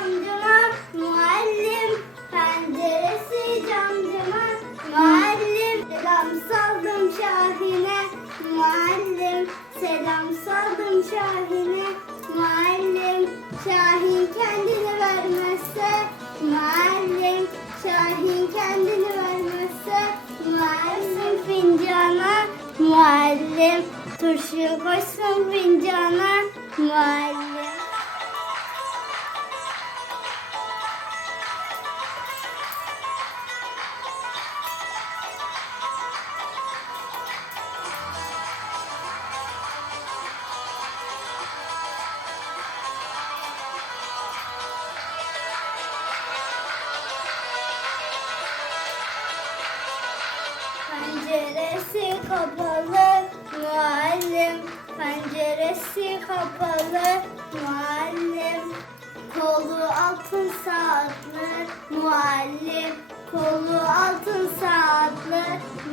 camcıma muallim. Penceresi camcıma muallim. Selam saldım şahine muallim. Selam saldım şahine muallim. Şahin kendini vermezse muallim. Şahin kendini vermezse muallim. Fincana muallim. Turşu koysun fincana muallim Penceresi kapalı muallim. Penceresi kapalı muallim. Kolu altın saatli muallim. Kolu altın saatli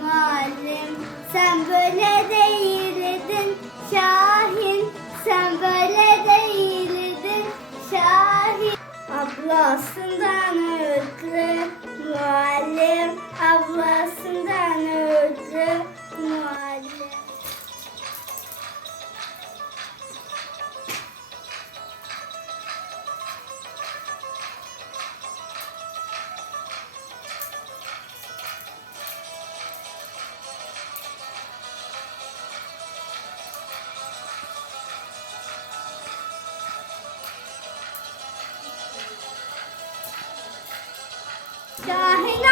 muallim. Sen böyle değildin Şahin. Sen böyle değildin Şahin. Ablasından öldü muallim. Ablasından Şahin